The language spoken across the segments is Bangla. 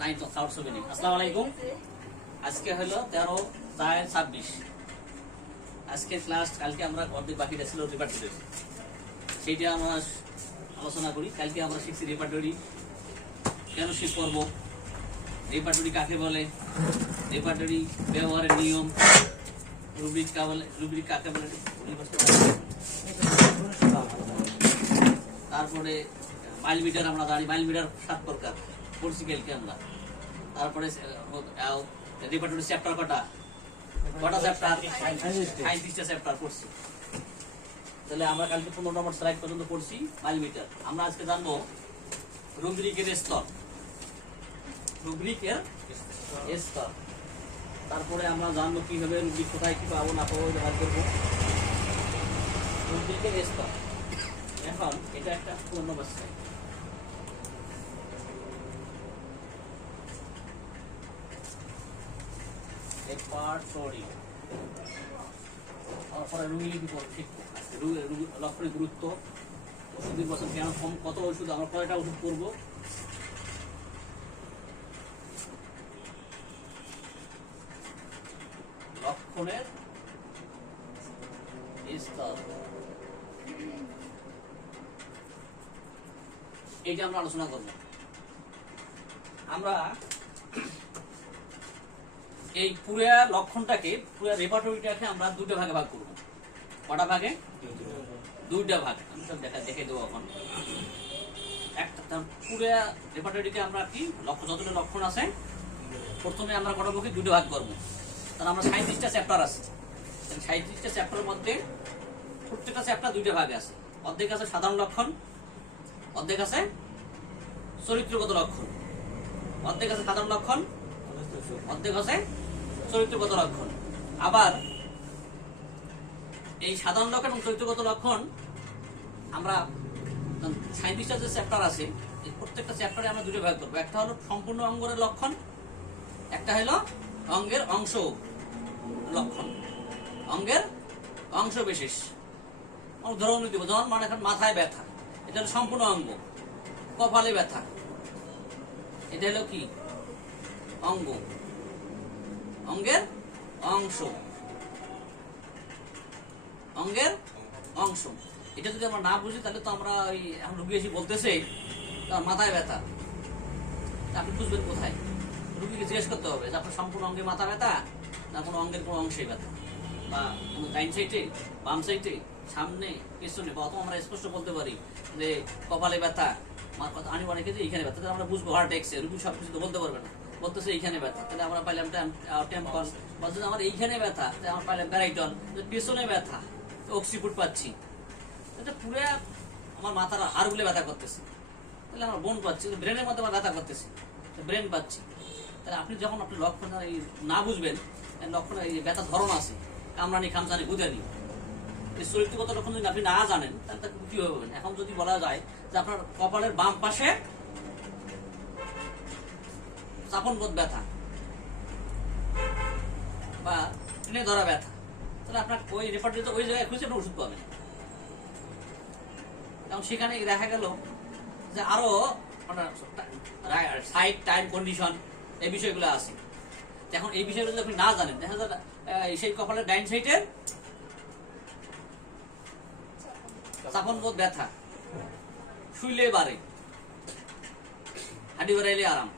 আসসালামু আলাইকুম। আজকে হলো 13/4/26। আজকে ক্লাস, কালকে আমরা অর্ধেক বাকিটা ছিল রেপার্টরি, সেইটা আমরা আলোচনা করি। কালকে আমরা শিখছি রেপার্টরি কেন শিখ করব, রেপার্টরি কাকে বলে, রেপার্টরি ব্যবহারের নিয়ম, রুব্রিক কাকে বলে, তারপরে মাইলমিটার আমরা জানি, মাইলমিটার 7 প্রকার পড়ছি কালকে আমরা। তারপরে রেপার্টরি চ্যাপ্টার কটা চ্যাপ্টার, 37টা চ্যাপ্টার পড়ছি। তাহলে আমরা কালকে 15 নম্বর স্লাইড পর্যন্ত পড়ছি মাইলমিটার। আমরা আজকে জানবো রুব্রিকের স্তর, রুব্রিকের স্তর। তারপরে আমরা জানবো কিভাবে রুব্রিক কোথায় কি পাবো না পাবো ব্যবহার করবো, রুব্রিকের স্তর। এখন এটা একটা 15 নম্বর স্লাইড। লক্ষণের গুরুত্ব, ওষুধের বছর কেন কম, কত ওষুধ, আমরা কয়টা ওষুধ করবো, লক্ষণের স্তর, এইটা আমরা আলোচনা করবো। আমরা এই পুরা লক্ষণটাকে, পুরা রেপার্টরিটাকে আমরা দুটো ভাগে ভাগ করবো। কটা ভাগে? দুইটা ভাগ। আমি সব দেখে দেবো এখন। একটা পুরা রেপার্টরিকে আমরা কি যতটা লক্ষণ আছে, প্রথমে আমরা কটা পক্ষে দুটো ভাগ করবো। তাহলে আমরা 37টা চ্যাপ্টার আছে, 37টা চ্যাপ্টারের মধ্যে প্রত্যেকটা চ্যাপ্টার দুইটা ভাগে আছে। অর্ধেক আছে সাধারণ লক্ষণ, অর্ধেক আছে চরিত্রগত লক্ষণ। অর্ধেক আছে সাধারণ লক্ষণ, অর্ধেক আছে চরিত্রগত লক্ষণ। আবার এই সাধারণ লক্ষণ এবং চরিত্রগত লক্ষণ আমরা 37টা যে চ্যাপ্টার আছে, এই প্রত্যেকটা চ্যাপ্টারে আমরা দুটো ভাগ করবো। একটা হলো সম্পূর্ণ অঙ্গের লক্ষণ, একটা হলো অঙ্গের অংশ লক্ষণ, অঙ্গের অংশ বিশেষ। উদাহরণ দিব, যেমন মানে এখন মাথায় ব্যথা, এটা হলো সম্পূর্ণ অঙ্গ। কপালে ব্যথা, এটা হলো কি অঙ্গ, অঙ্গের অংশ, অঙ্গের অংশ। এটা যদি আমরা না বুঝি তাহলে তো আমরা ওই এখন রুগী এসে বলতেছে তার মাথায় ব্যথা, আপনি বুঝবেন কোথায়? রুগীকে জিজ্ঞেস করতে হবে যে আপনার সম্পূর্ণ অঙ্গে মাথা ব্যথা না কোনো অঙ্গের কোনো অংশে ব্যথা, বা কোনো ডাইন সাইডে, বাম সাইডে, সামনে, পেছনে। বা অত আমরা স্পষ্ট বলতে পারি যে কপালে ব্যথা, আমার কথা আনি অনেকে যে এইখানে ব্যথা, তাহলে আমরা বুঝবো হার্ট এক্সে। রুগী সব কিছু তো বলতে পারবে না, বলতেছে এইখানে ব্যথা, তাহলে আমরা পাইলাম টেম্পন। বলছে আমার এইখানে ব্যথা, তাহলে আমরা পাইলাম ব্যারাইটন। পেছনে ব্যথা, অক্সিফুট পাচ্ছি। এটা পুরো আমার মাথার হাড়গুলো ব্যথা করতেছে, তাহলে আমরা বোন পাচ্ছি। ব্রেনের মধ্যে আমার ব্যথা করতেছে, ব্রেন পাচ্ছি। তাহলে আপনি যখন আপনি লক্ষণ না বুঝবেন, লক্ষণ এই ব্যথার ধরন আছে, কামরানি খামসানি বুঝেনি, এই চরিত্রগত লক্ষণ যদি আপনি না জানেন তাহলে তাকে কি হবে? এখন যদি বলা যায় যে আপনার কপালের বাম পাশে চাপনবোধ ব্যথা বা টেনে ধরা ব্যথা, তাহলে আপনার ওই রেপার্টরিতে ওই জায়গায় খুঁজে ওষুধ পাবেন। এবং সেখানে দেখা গেল যে আরো সাইড, টাইম, কন্ডিশন, এই বিষয়গুলো আছে। এখন এই বিষয়গুলো যদি আপনি না জানেন, দেখা যায় সেই কপালের ডাইন সাইডের চাপনবোধ ব্যথা, শুইলে বাড়ে, হাঁটি বেড়াইলে আরাম।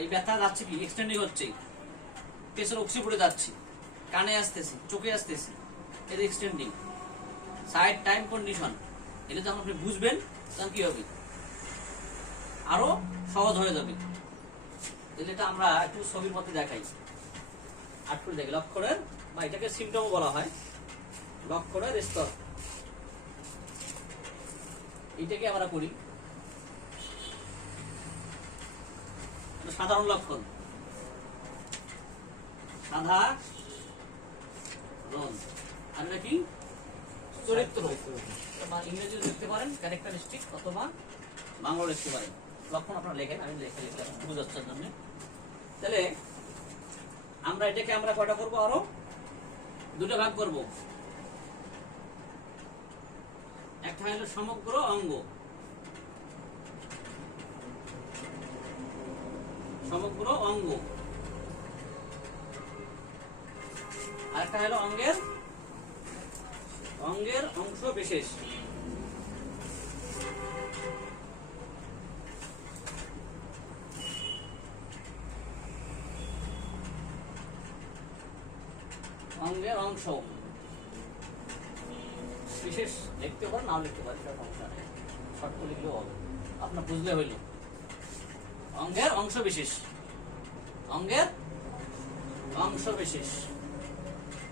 এই ব্যথা যাচ্ছে কি এক্সটেন্ডিং হচ্ছে, পেছনে অক্সিফুটে যাচ্ছে, কানে আসতেছে, চোখে আসতেছে, এটা এক্সটেন্ডিং। সাইড, টাইম, কন্ডিশন, এটা যখন আপনি বুঝবেন তখন কি হবে? আরো সহজ হয়ে যাবে। তাহলে এটা আমরা একটু ছবির মধ্যে দেখাই, আট করে দেখি। লক্ষণের, বা এটাকে সিমটম বলা হয়, লক্ষণের স্তর। এটাকে আমরা করি সাধারণ লক্ষণ, সাধারণ। আর এটা কি চরিত্র, ইংরেজি লিখতে পারেন ক্যারেক্টারিস্টিক, অথবা বাংলা লিখতে পারেন। লক্ষণ আপনারা লেখেন, আমি লেখা লিখলাম বুঝাচ্ছার জন্য। তাহলে আমরা এটাকে আমরা কয়টা করবো? আরো দুটো ভাগ করব। একটা হলো সমগ্র অঙ্গ, সমগ্র অঙ্গ, আর একটা হলো অঙ্গের অংশ বিশেষ। অঙ্গের অংশ বিশেষ লিখতে পারে, নাও লিখতে পারে, সেটা সমস্যা নেই, শর্ট করে লিখলেও হবে, আপনার বুঝলে হইল। অঙ্গের অংশ বিশেষ, অঙ্গের অংশ বিশেষ,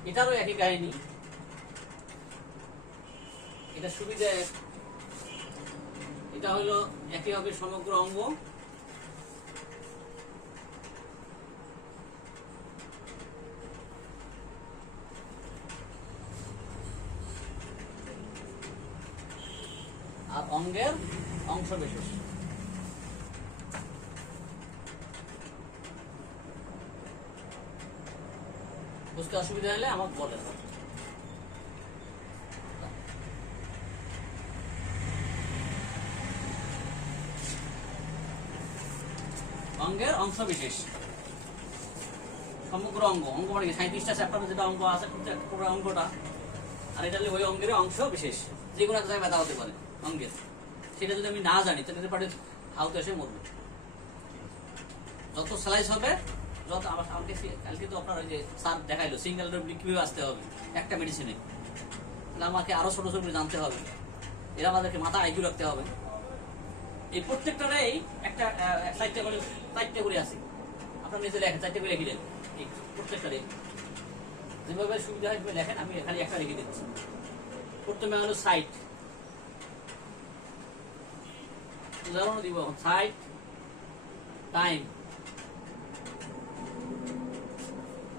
এটারও একই কাহিনী। এটা সুবিধা, এটা হইলো একই হবে সমগ্র অঙ্গ, আর অঙ্গের অংশ বিশেষ। বুঝতে অসুবিধা হলে আমাকে বলেন। অঙ্গের অংশ বিশেষ, সমগ্র অঙ্গ, অঙ্গ মানে 37টা চ্যাপ্টারে যেটা অঙ্গ আছে পুরো অঙ্গটা, আর এটা ওই অঙ্গের অংশ বিশেষ, যে কোনো একটা জায়গায় ব্যথা হতে পারে অঙ্গের, সেটা যদি আমি না জানি তাহলে পারে হাউতে এসে মরবে। যত স্লাইস হবে, যত আমাকে কালকে তো আপনার ওই যে স্যার দেখাইলো সিঙ্গেল কিভাবে আসতে হবে একটা মেডিসিনে, তাহলে আমাকে আরো ছোট ছোট জানতে হবে, এরা আমাদেরকে মাথা আইকিউ রাখতে হবে। এই প্রত্যেকটারেই একটা 4টে করে আছে, আপনার নিজে লেখেন, 4টে করে লিখে দেন, এই প্রত্যেকটারে যেভাবে সুবিধা হয় লেখেন, আমি এখানে একটা লিখে দিচ্ছি। প্রথমে হলো সাইট, উদাহরণ দিব এখন, সাইট, টাইম,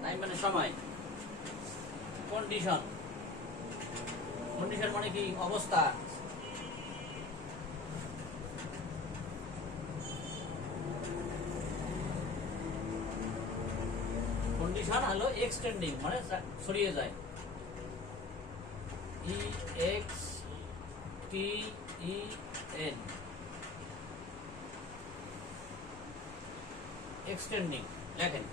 টাইম মানে সময়, কন্ডিশন, কন্ডিশন মানে কি অবস্থা, কন্ডিশন হলো এক্সটেন্ডিং মানে ছড়িয়ে যায়, EXTEN, এক্সটেন্ডিং লেখেন।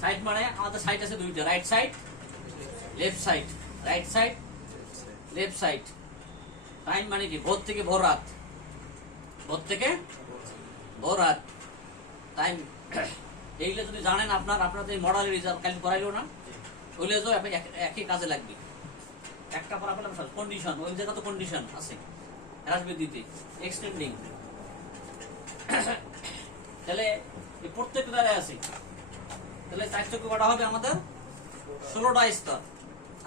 সাইড মানে আমাদের সাইড আছে দুইটা, right side, left side, right side, left side. Time মানে কি ভোর থেকে ভোর রাত, ভোর থেকে ভোর রাত টাইম। এইগুলো যদি জানেন আপনাদের মডেলের রিজাল্ট কাল করাইলো না, ওইগুলো তো একই কাজে লাগবে। একটা পড়া পেলাম কন্ডিশন, ওই জায়গা তো কন্ডিশন আছে হ্রাসবৃদ্ধিতে, এক্সটেন্ডিং, তাহলে এই প্রত্যেকটা জায়গায় আছে। তাহলে 4 চক্র কটা হবে আমাদের 16টা স্তর।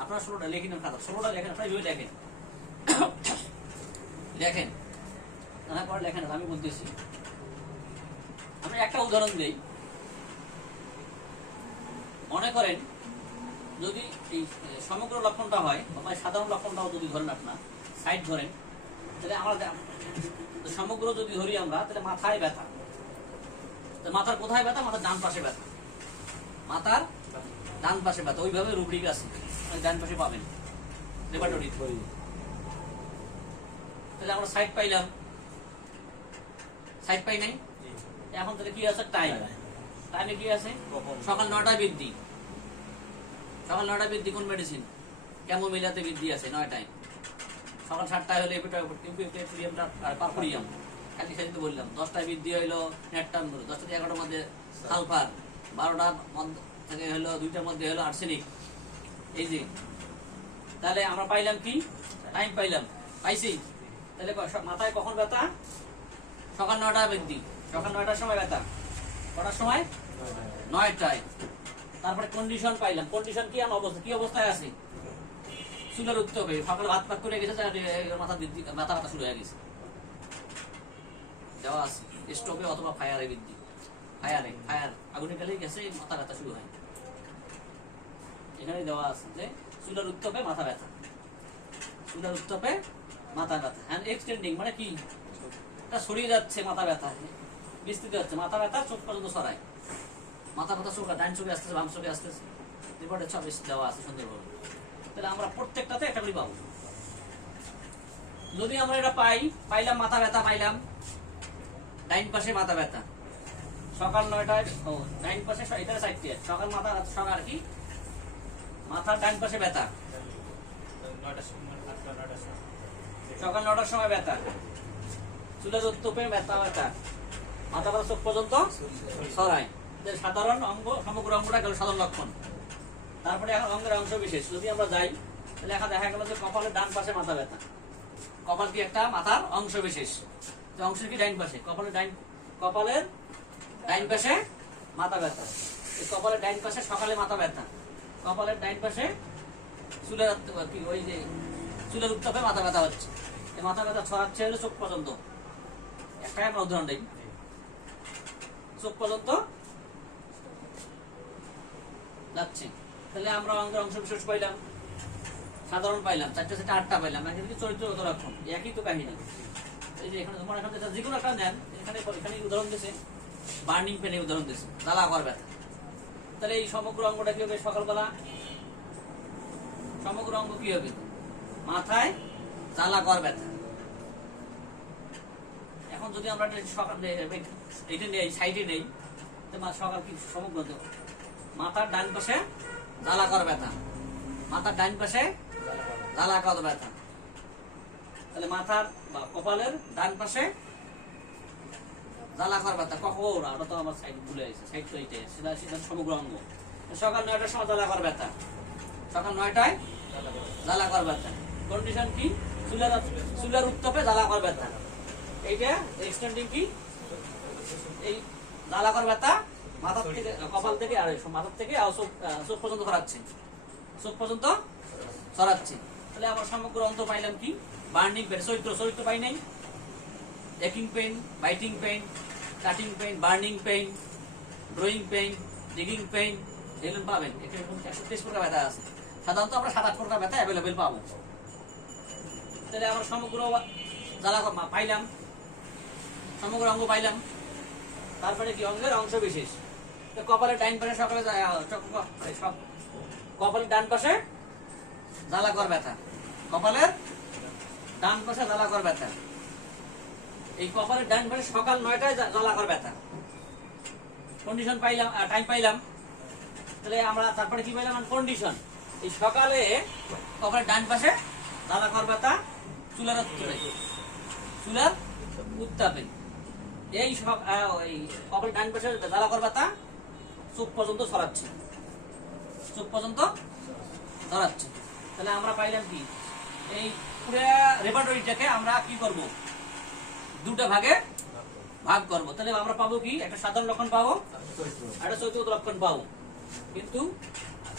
আপনারা 16টা লিখে নেন খাতা, 16টা লেখেন, আপনারা এইভাবে লেখেন, লেখেন না পরে লেখেন, আমি বলতেছি। আমি একটা উদাহরণ দিই, মনে করেন যদি এই সমগ্র লক্ষণটা হয়, বা সাধারণ লক্ষণটাও যদি ধরেন, আপনার সাইড ধরেন, তাহলে আমরা সমগ্র যদি ধরি আমরা, তাহলে মাথায় ব্যথা, মাথার কোথায় ব্যথা, মাথার ডান পাশে ব্যথা, মাথার ডান পাশে ব্যথা, ওইভাবে রুব্রিক আছে, ডান পাশে পাবেন লেবরেটরি। তাহলে আমরা সাইড পাইলাম, সাইড পাই নাই, এখন তাহলে কি আছে, টাইম, টাইমে কি আছে, সকাল 9টায় বৃদ্ধি, সকাল 9টায় বৃদ্ধি কোন মেডিসিন, ক্যামোমিলাতে বৃদ্ধি আছে 9টায়। সকাল 7টায় হলে পারফোরিয়াম, কালকে সেদিন বললাম। 10টায় বৃদ্ধি হইলো নেটটাম, 10টা থেকে 11টার মধ্যে সালফার, 12টার থেকে হলো 2টার মধ্যে হলো আর্সেনিক। এই যে তাহলে আমরা পাইলাম কি, টাইম পাইলাম, পাইছি। তাহলে মাথায় কখন ব্যথা, সকাল 9টায় বৃদ্ধি, সকাল 9টার সময় ব্যথা, কটার সময়, 9টায়। তারপরে কন্ডিশন পাইলাম, কন্ডিশন কি অবস্থা, কি অবস্থায় আছে, চুলের উত্তপে, সকালে ভাত পাক করে গেছে, মাথা বৃদ্ধি, মাথা ব্যথা শুরু হয়ে গেছে, দেওয়া আছে। স্টোভে অথবা ফায়ারে বৃদ্ধি, ফায়ারে, ফায়ার আগুনে গেলেই গেছে, মাথা ব্যথা শুরু হয়। এখানে দেওয়া আছে যে চুলের উত্তপে মাথা ব্যথা, চুলের উত্তপে মাথা ব্যথা। হ্যান্ড এক্সটেন্ডিং মানে কি, এটা ছড়িয়ে যাচ্ছে, মাথা ব্যথা বিস্তৃত হচ্ছে, মাথা ব্যথা চোখ পর্যন্ত ছড়ায়, মাথা ব্যথা চোখ, ডান চোখে আসতেছে, বাম চোখে আসতেছে, রিপোর্টে সব দেওয়া আছে সুন্দরভাবে। তাহলে আমরা প্রত্যেকটাতে একটা করে পাবো। যদি আমরা এটা পাইলাম মাথা ব্যথা, পাইলাম ডাইন পাশে মাথা ব্যথা, সকাল 9টায় ডাইন পাশে এটা সাইডে সকাল মাথা সকাল কি মাথার ডান পাশে ব্যথা, সকাল 9টার সময় ব্যথা, চুলের উত্তপে ব্যথা, মাথা ব্যথা চোখ পর্যন্ত ছড়ায়। সাধারণ অঙ্গ, সমগ্র অঙ্গটা গেল সাধারণ লক্ষণ। তারপরে এখন অঙ্গের অংশ বিশেষ যদি আমরা যাই তাহলে এখন দেখা গেল যে কপালের ডান পাশে মাথা ব্যথা। কপাল কি একটা মাথার অংশ বিশেষ, অংশ কি ডাইন পাশে, কপালের ডাইন পাশে মাথা ব্যথা। কপালের ডাইন পাশে সকালে মাথা ব্যথা, কপালের ডাইন পাশে চুলের কি ওই যে চুলের উত্তাপে মাথা ব্যথা হচ্ছে। এই মাথা ব্যথা ছড়াচ্ছে হলো চোখ পর্যন্ত। একটাই আমরা উদাহরণ দিই, চোখ পর্যন্ত যাচ্ছে। তাহলে আমরা অঙ্গের অংশ বিশেষ পাইলাম, সাধারণ পাইলাম, 4টে 8টা পাইলাম। এখানে চরিত্রগত লক্ষণ একই তো কাহিনী। এই যে এখানে তোমার এখানে যে কোনো একটা নেন, এখানে উদাহরণ দিয়েছে বার্নিং পেনে উদাহরণ দিয়েছে, জ্বালা কর ব্যথা। তাহলে এই সমগ্র অঙ্গটা কি হবে? সকালবেলা সমগ্র অঙ্গ কি হবে? মাথায় জ্বালা কর ব্যথা। এখন যদি আমরা সকালে এইটা নেই, সাইডে নেই, সকাল কি সমগ্র মাথার ডান পাশে জ্বালা কর ব্যথা, মাথার ডান পাশে জ্বালা কর ব্যথা। তাহলে মাথার বা কপালের ডান পাশে জ্বালা কর ব্যথা। কখন ওটা তো আমার সাইড ভুলে গেছে, সাইড তো এইটাই, সেটা সমগ্র অঙ্গ। সকাল 9টার সময় জ্বালা কর ব্যথা, সকাল 9টায় জ্বালা কর ব্যথা। কন্ডিশন কি? চুলের উত্তাপে জ্বালা কর ব্যথা। এইটা এক্সটেন্ডিং কি? এই জ্বালা কর ব্যথা মাথার থেকে, কপাল থেকে আর মাথার থেকে চোখ পর্যন্ত ছড়াচ্ছে, চোখ পর্যন্ত ছড়াচ্ছে। তাহলে আমার সমগ্র অন্ত পাইলাম কি? বার্নিং পেন, চরিত্র পাই নাই। একিং pain, biting pain, cutting pain, burning pain, drawing pain, digging pain, এগুলো পাবেন। এখানে 130 প্রকার ব্যথা আছে। সাধারণত আমরা 7-8 প্রকার ব্যথা অ্যাভেলেবেল পাবো। তাহলে আমরা সমগ্র জ্বালা পাইলাম, সমগ্র অঙ্গ পাইলাম। তারপরে কি? অঙ্গের অংশ বিশেষ। কপালের ডাইন পাশে সকালে কপালের ডান পাশে জ্বালা কর ব্যথা, কপালের ডান পাশে জ্বালা কর ব্যথা। এই কপালের ডান পাশে সকাল 9টায় জ্বালা কর ব্যথা। কন্ডিশন পাইলাম, টাইম পাইলাম। তাহলে আমরা তারপরে কি পাইলাম? কন্ডিশন এই সকালে কপালের ডান পাশে জ্বালা কর ব্যথা, চুলের উত্তাপে। এই কপালের ডান পাশে জ্বালা কর ব্যথা চোখ পর্যন্ত ছড়াচ্ছে, চোখ পর্যন্ত ছড়াচ্ছে। তাহলে আমরা পাইলাম কি? এই পুরো রেপার্টরিটাকে আমরা কি করব? দুটো ভাগে ভাগ করব। তাহলে আমরা পাবো কি? একটা সাধারণ লক্ষণ পাবো, একটা চরিত্রগত লক্ষণ পাবো। কিন্তু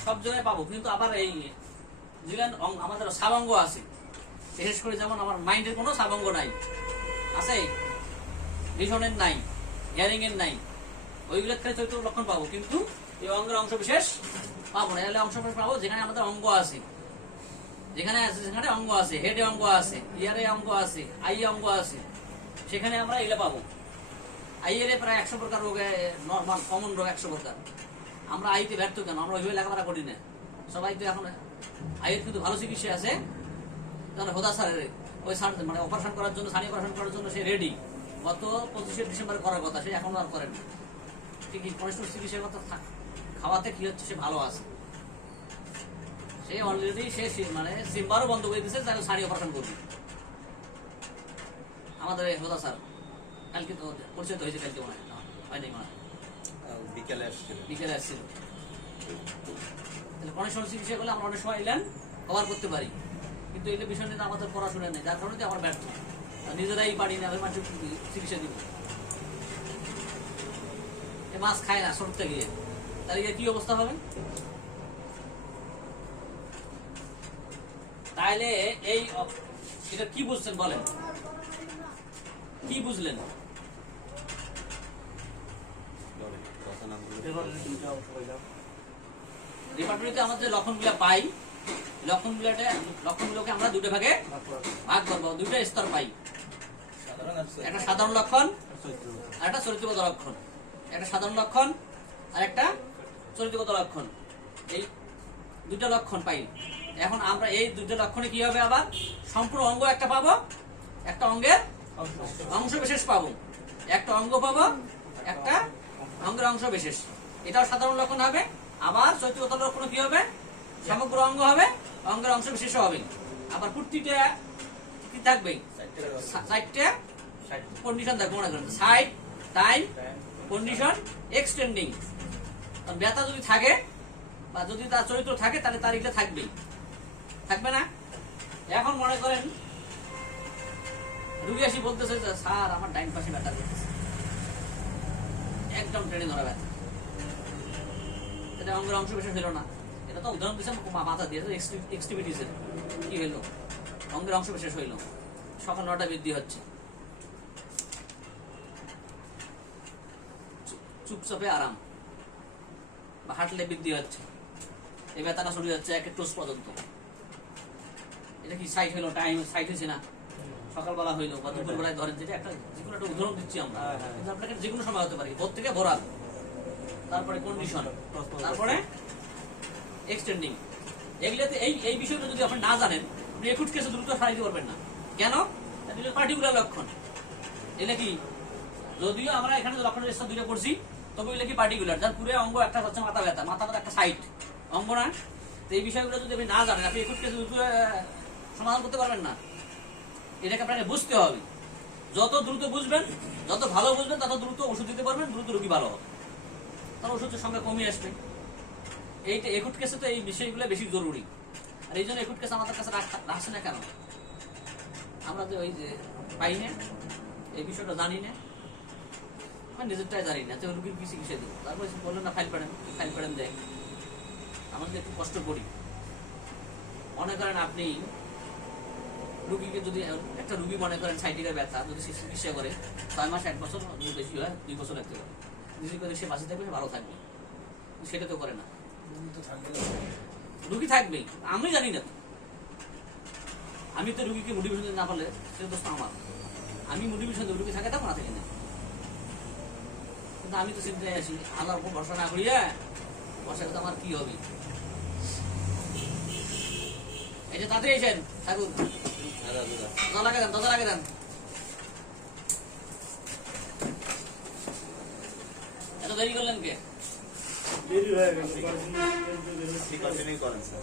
সব জায়গায় পাবো, কিন্তু আবার এই যেগুলো আমাদের সাবঙ্গ আছে, বিশেষ করে যেমন আমার মাইন্ডের কোনো সাবঙ্গ নাই, আছে ভিশনের নাই, হিয়ারিং এর নাই, ওইগুলো ক্ষেত্রে চরিত্র লক্ষণ পাবো। কিন্তু এই অঙ্গের অংশ বিশেষ পাবো না। এলে অংশ বিশেষ পাবো যেখানে আমাদের অঙ্গ আছে, যেখানে অঙ্গ আছে, হেডে অঙ্গ আছে, ইয়ারে অঙ্গ আছে, আই অঙ্গ আছে, সেখানে আমরা এগুলো পাবো। আইয়ের প্রায় 100 প্রকার রোগে, নর্মাল কমন রোগ 100 প্রকার। আমরা আইতে ব্যর্থ কেন? আমরা ওইভাবে লেখাপড়া করি না। সবাই তো এখন আইয়ের কিন্তু ভালো চিকিৎসা আছে। হোদা স্যারের ওই স্যার মানে অপারেশন করার জন্য, সানি অপারেশন করার জন্য সে রেডি। গত 25শে ডিসেম্বর করার কথা, সে এখন আর করেন। ঠিকই কনিষ্ঠ চিকিৎসার কথা খাওয়াতে কি হচ্ছে, সে ভালো আছে। সে অলরেডি সে মানে চেম্বারও বন্ধ করে দিচ্ছে, তাহলে সানি অপারেশন করবে। আমাদের এই হোদা স্যার কালকে তো পরিচিত হয়েছে, কালকে মনে হয় নাই, বিকেলে আসছিল। তাহলে কনিষ্ঠ চিকিৎসা করলে আমরা অনেক সময় এলেন কভার করতে পারি, কিন্তু এই বিষয় নিয়ে আমাদের পড়াশোনা নেই, যার কারণে আমরা ব্যর্থ, নিজেরাই পারি না মানুষের চিকিৎসা দিব। মাছ খায় না সরতে গিয়ে, তাহলে কি অবস্থা হবে? তাহলে এই এটা কি বুঝছেন বলেন? কি বুঝলেন? রেপার্টরিতে আমাদের লক্ষণগুলো পাই, লক্ষণগুলোকে আমরা দুটো ভাগে ভাগ করবো, দুইটা স্তর পাই। একটা সাধারণ লক্ষণ আর একটা চরিত্রগত লক্ষণ। একটা সাধারণ লক্ষণ আর একটা চরিত্রগত লক্ষণ, এই দুটো লক্ষণ পাই। এখন আমরা এই দুটো লক্ষণে কি হবে? আবার সম্পূর্ণ অঙ্গ একটা পাবো, একটা অঙ্গের অংশ বিশেষ পাবো, একটা অঙ্গ পাবো, একটা অঙ্গের অংশ বিশেষ, এটাও সাধারণ লক্ষণ হবে। আবার চৈত্রতার লক্ষণ কি হবে? সমগ্র অঙ্গ হবে, অঙ্গের অংশ বিশেষ হবে। আবার প্রতিটা কি থাকবে? চারটে কন্ডিশন থাকবে মনে করেন, সাইড, টাইম, কন্ডিশন, এক্সটেন্ডিং। ব্যথা যদি থাকে বা যদি তার চরিত্র থাকে তাহলে তার এগুলো থাকবেই, থাকবে না? এখন মনে করেন রুগী আসি বলতেছে যে স্যার আমার ডাইন পাশে ব্যথা করতেছে, একদম ট্রেনে ধরা ব্যথা, এটা অঙ্গের অংশ বিশেষ হইল না। এটা তো উদাহরণ দিচ্ছে মাথা দিয়ে এক্সটিভিটিসের কি হইল, অঙ্গের অংশ বিশেষ হইল। সকাল 9টা বৃদ্ধি হচ্ছে, চুপচাপে আরাম, বা হাঁটলে বৃদ্ধি হচ্ছে, এই ব্যথাটা ছড়িয়ে যাচ্ছে একের টোস পর্যন্ত। এটা কি সাইট হইলো? টাইম সাইট হয়েছে না? সকালবেলা হইলো বা দুপুর বেলায় ধরেন, যেটা একটা যে কোনো একটা উদাহরণ দিচ্ছি আমরা, কিন্তু আপনাকে যে কোনো সময় হতে পারে। ভোর থেকে ভোরাল, তারপরে কন্ডিশন, তারপরে এক্সটেন্ডিং। এগুলোতে এই বিষয়টা যদি আপনি না জানেন, আপনি একুট কেসে দ্রুত সারাই দিতে পারবেন না। কেন? পার্টিকুলার লক্ষণ। এগুলো কি, যদিও আমরা এখানে লক্ষণের স্তর 2টা পড়ছি, তবে এগুলো কি পার্টিকুলার, যার পুরো অঙ্গ একটা হচ্ছে মাথা ব্যথা, মাথাটা একটা সাইড অঙ্গ না। তো এই বিষয়গুলো যদি আপনি না জানেন, আপনি একুট কেসে দ্রুত সমাধান করতে পারবেন না। এটাকে আপনাকে বুঝতে হবে। যত দ্রুত বুঝবেন, যত ভালো বুঝবেন, তত দ্রুত ওষুধ দিতে পারবেন, দ্রুত রোগী ভালো হবে, তার ওষুধের সংখ্যা কমে আসবে। এইটা একুট কেসে তো এই বিষয়গুলো বেশি জরুরি। আর এই জন্য একুট কেস আমাদের কাছে রাখছে না কেন? আমরা যে ওই যে পাই না, এই বিষয়টা জানি না, আমার নিজেরটাই জানি না, তো রুগীর কি চিকিৎসা দিব। তারপর বললেন না ফাইল করেন দেয়, আমাদের একটু কষ্ট করি। মনে করেন আপনি রুগীকে যদি একটা রুগী মনে করেন সাইটিকা ব্যথা, যদি সে চিকিৎসা করে 6 মাস 1 বছর, বেশি হয় 2 বছর লাগতে পারে, যদি করে সে বাঁচে থাকবে, সে ভালো থাকবে, সেটা তো করে না। রুগী থাকবেই, আমি জানি না তো, আমি তো রুগীকে মোটিভেশন দিতে না পারলে সেটা দোষ আমার। আমি মোটিভেশন দেবো, রুগী থাকে থাকবো না থাকে না, কিন্তু আমি তো চিন্তায় আছি, আল্লাহর উপর ভরসা না করিয়া বর্ষা কথা আমার কি হবে। এই যে তাড়াতাড়ি এসেন ঠাকুর, দরজা লাগে দেন। এত দেরি করলেন কে? দেরি হয়ে গেল। কন্টিনিউ করেন স্যার।